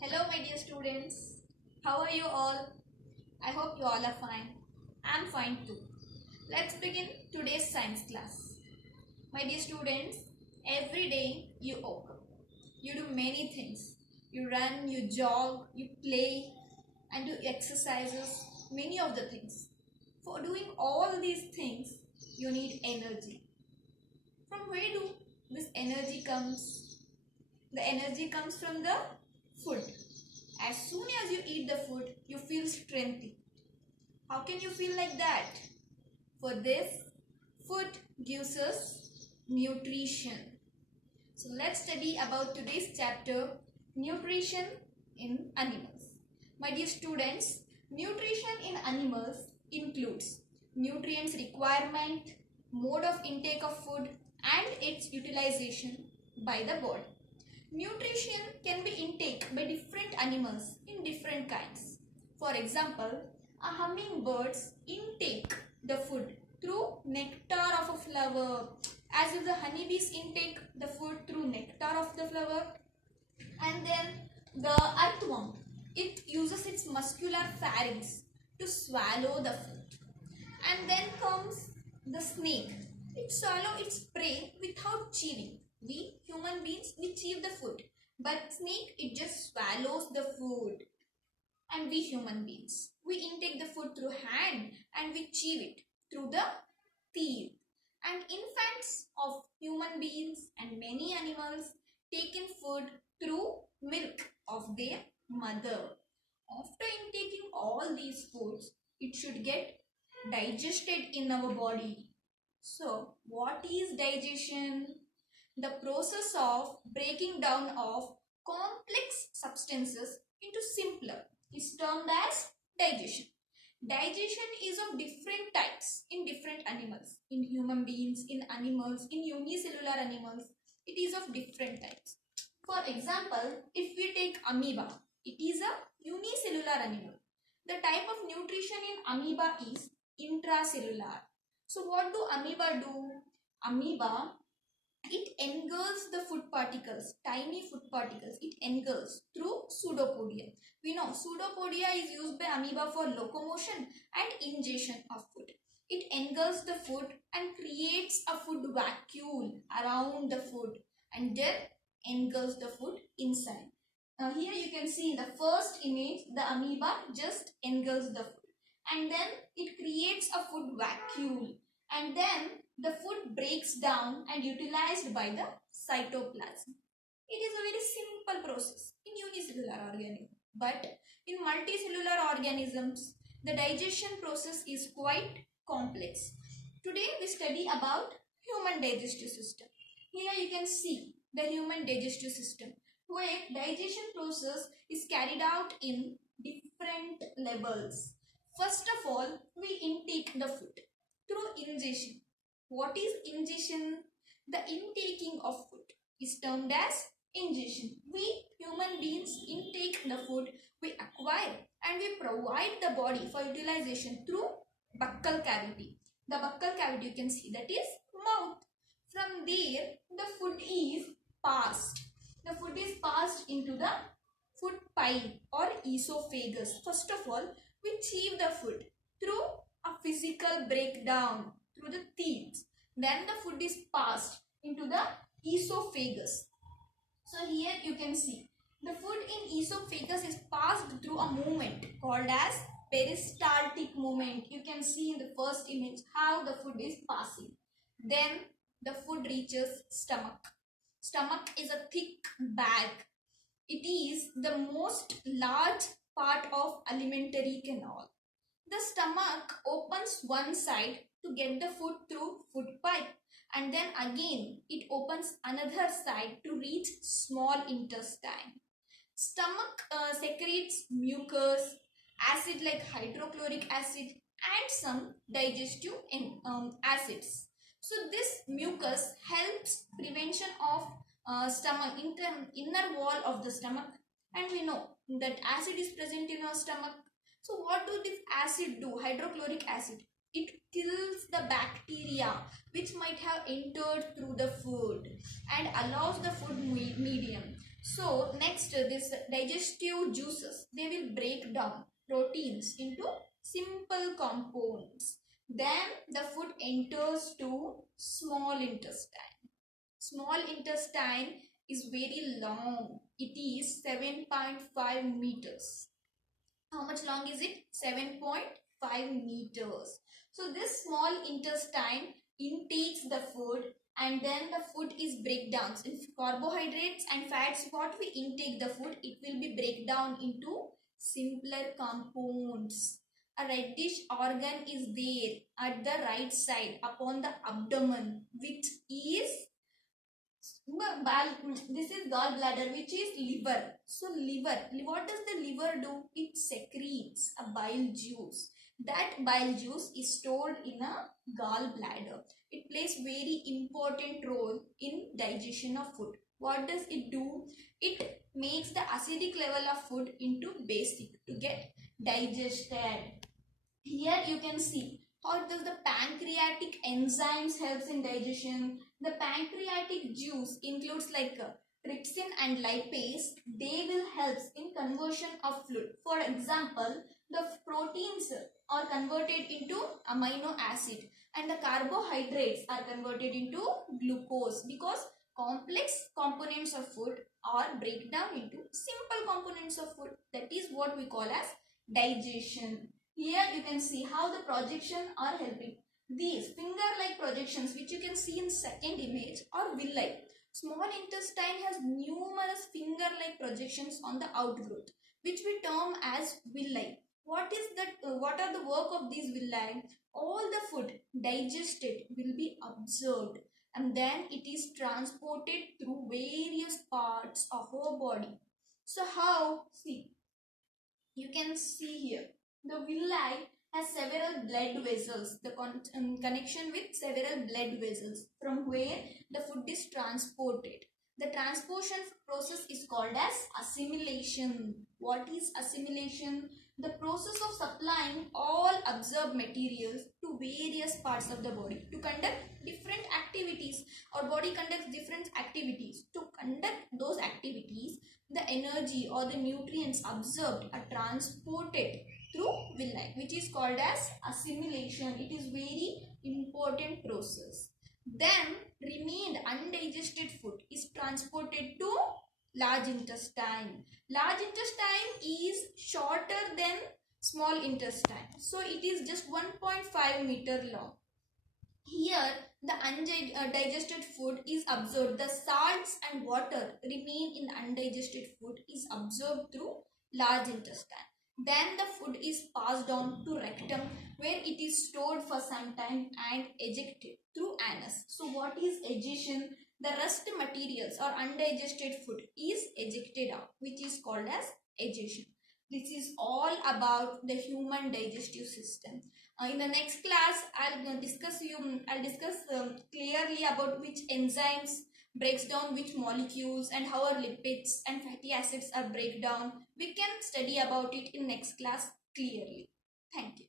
Hello my dear students, how are you all? I hope you all are fine. I am fine too. Let's begin today's science class. My dear students, every day you wake up. You do many things. You run, you jog, you play and do exercises, many of the things. For doing all these things, you need energy. From where do this energy comes? The energy comes from the food. As soon as you eat the food, you feel strengthy. How can you feel like that? For this, food gives us nutrition. So let's study about today's chapter, nutrition in animals. My dear students, nutrition in animals includes nutrients requirement, mode of intake of food and its utilization by the body. Nutrition can be intake by different animals in different kinds. For example, a hummingbirds intake the food through nectar of a flower, as if the honeybees intake the food through nectar of the flower. And then the earthworm, it uses its muscular pharynx to swallow the food. And then comes the snake. It swallows its prey without chewing. We human beings, we chew the food, but snake, it just swallows the food. And we human beings, we intake the food through hand and we chew it through the teeth. And infants of human beings and many animals take in food through milk of their mother. After intaking all these foods, it should get digested in our body. So, what is digestion? The process of breaking down of complex substances into simpler is termed as digestion. Digestion is of different types in different animals. In human beings, in animals, in unicellular animals, it is of different types. For example, if we take amoeba, it is a unicellular animal. The type of nutrition in amoeba is intracellular. So what do amoeba do? Amoeba, it engulfs the food particles, tiny food particles. It engulfs through pseudopodia. We know pseudopodia is used by amoeba for locomotion and ingestion of food. It engulfs the food and creates a food vacuole around the food and then engulfs the food inside. Now here you can see in the first image, the amoeba just engulfs the food and then it creates a food vacuole and then the food breaks down and utilized by the cytoplasm. It is a very simple process in unicellular organisms, but in multicellular organisms, the digestion process is quite complex. Today we study about human digestive system. Here you can see the human digestive system, where digestion process is carried out in different levels. First of all, we intake the food through ingestion. What is ingestion? The intaking of food is termed as ingestion. We human beings intake the food, we acquire and we provide the body for utilization through buccal cavity. The buccal cavity you can see, that is mouth. From there the food is passed. The food is passed into the food pipe or esophagus. First of all, we chew the food through a physical breakdown through the teeth. Then the food is passed into the esophagus. So here you can see the food in esophagus is passed through a movement called as peristaltic movement. You can see in the first image how the food is passing. Then the food reaches stomach. Stomach is a thick bag. It is the most large part of alimentary canal. The stomach opens one side to get the food through food pipe and then again it opens another side to reach small intestine. Stomach secretes mucus, acid like hydrochloric acid and some digestive acids. So this mucus helps prevention of stomach, inner wall of the stomach, and we know that acid is present in our stomach. So what do this acid do? Hydrochloric acid. It kills the bacteria which might have entered through the food and allows the food medium So next, this digestive juices, they will break down proteins into simple compounds. Then the food enters to small intestine. Small intestine is very long. It is 7.5 meters. How much long is it? 7.5 meters. So this small intestine intakes the food, and then the food is breakdowns in carbohydrates and fats. What we intake the food, it will be breakdown into simpler compounds. A reddish organ is there at the right side upon the abdomen, which is this is gallbladder, which is liver. So liver, what does the liver do? It secretes a bile juice. That bile juice is stored in a gallbladder. It plays very important role in digestion of food. What does it do? It makes the acidic level of food into basic to get digested. Here you can see how does the pancreatic enzymes helps in digestion. The pancreatic juice includes like trypsin and lipase. They will help in conversion of fluid. For example, the proteins are converted into amino acid and the carbohydrates are converted into glucose, because complex components of food are break down into simple components of food. That is what we call as digestion. Here you can see how the projection are helping. These finger-like projections, which you can see in second image, are villi. Small intestine has numerous finger-like projections on the outgrowth, which we term as villi. What is that? What are the work of these villi? All the food digested will be observed, and then it is transported through various parts of our body. So how? See, you can see here the villi has several blood vessels, the connection with several blood vessels from where the food is transported. The transportation process is called as assimilation. What is assimilation? The process of supplying all absorbed materials to various parts of the body to conduct different activities. Our body conducts different activities. To conduct those activities, the energy or the nutrients absorbed are transported through villi, which is called as assimilation. It is very important process. Then remained undigested food is transported to large intestine. Large intestine is shorter than small intestine, so it is just 1.5 meter long. Here, the undigested food is absorbed. The salts and water remain in undigested food is absorbed through large intestine. Then the food is passed on to rectum, where it is stored for some time and ejected through anus. So what is ejection? The rest materials or undigested food is ejected out, which is called as ejection. This is all about the human digestive system. In the next class, I'll discuss clearly about which enzymes breaks down which molecules and how our lipids and fatty acids are break down. We can study about it in next class clearly. Thank you.